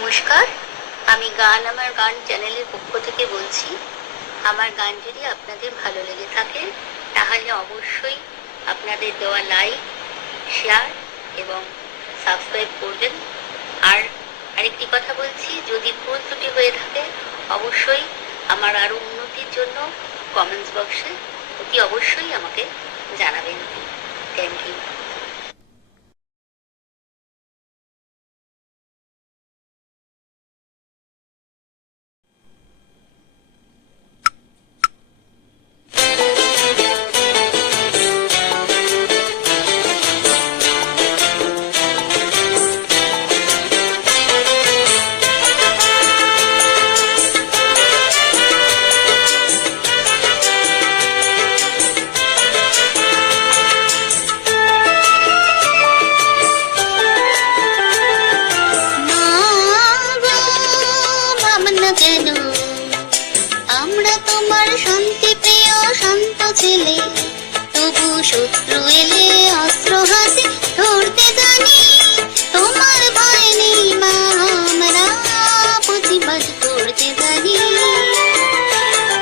নমস্কার, আমি গান আমার গান চ্যানেলের পক্ষ থেকে বলছি। আমার গান যদি আপনাদের ভালো লেগে থাকে তাহলে অবশ্যই আপনাদের দেওয়া লাইক, শেয়ার এবং সাবস্ক্রাইব করবেন। আর আরেকটি কথা বলছি, যদি ভুল ত্রুটি হয়ে থাকে অবশ্যই আমার আরও উন্নতির জন্য কমেন্টস বক্সে অতি অবশ্যই আমাকে জানাবেন। Thank you. কেন আমরা তোমার শান্তি প্রিয় শান্ত ছেলে, তবু শত্রু এলে অস্ত্র হাতে ধরতে জানি। তোমার ভয় নেই মা, আমরা প্রতিবাদ করতে জানি।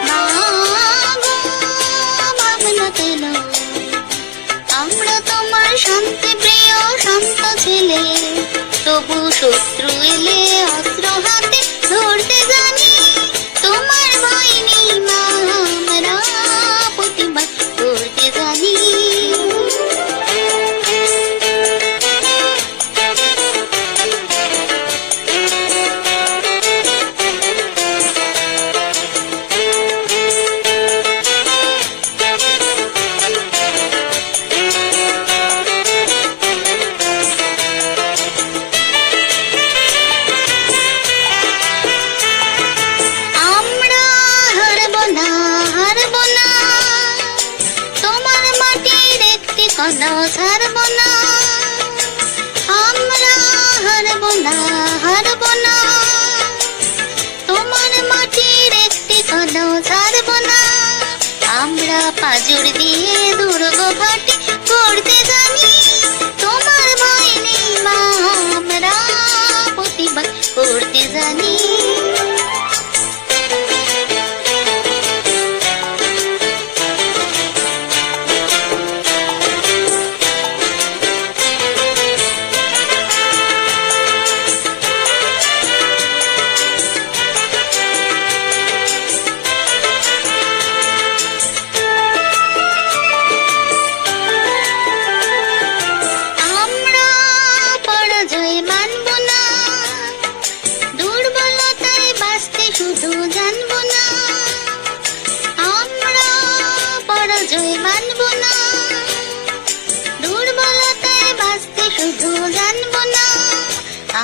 মা গো, ভাবনা কেন আমরা তোমার শান্তি প্রিয় শান্ত ছেলে, তবু শত্রু এলে অস্ত্র হাতে ধরতে জানি। তোমার ভয় নেই মা, আমরা প্রতিবাদ করতে জানি। ছাড়ব না, আমরা হারব না, হারব না। তোমার মাটির একটি কণাও ছাড়ব না। আমরা পাজর দিয়ে দুর্গ ঘাটি করতে জানি। তোমার ভয় নেই মা, আমরা প্রতিবাদ করতে জানি।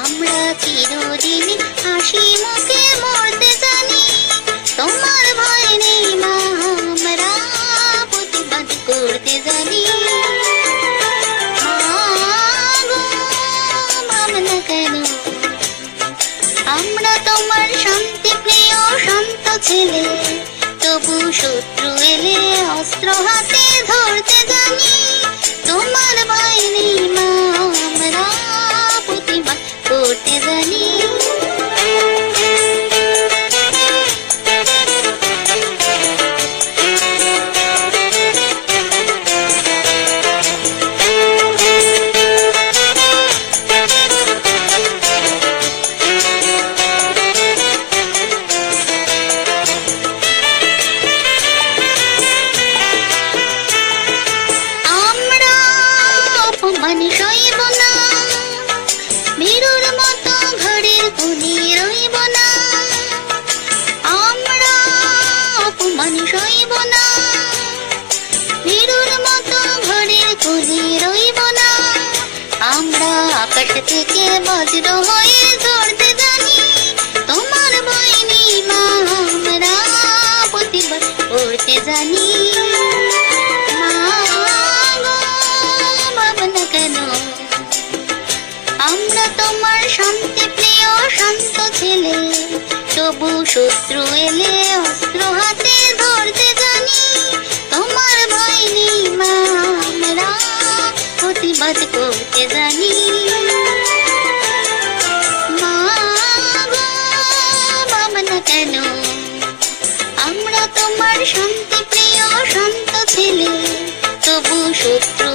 আমরা চিরদিন হাসি মুখে মরতে জানি। তোমার ভয় নেই মা, আমরা প্রতিবাদ করতে জানি। ভাবনা কেন আমরা তোমার শান্তি প্রিয় শান্ত ছেলে, তবু শত্রু এলে অস্ত্র হাতে ধরতে জানি। তোমার ভয় নেই মা, আমরা প্রতিবাদ করতে জানি। আমরা অপমান সইব না, ভীরুর মতো ঘরের কোণে রইব না। আমরা অপমান সইব না, ভীরুর মতো ঘরের কোণে রইব না। আমরা আকাশ থেকে বজ্র হয়ে ঝরতে জানি। তোমার ভয় নেই মা, আমরা প্রতিবাদ করতে জানি। ভাবনা কেন আমরা তোমার শান্তি প্রিয় শান্ত ছেলে, তবু শত্রু এলে অস্ত্র হাতে ধরতে জানি। তোমার ভয় নেই মা, আমরা প্রতিবাদ করতে জানি। মা শত্রু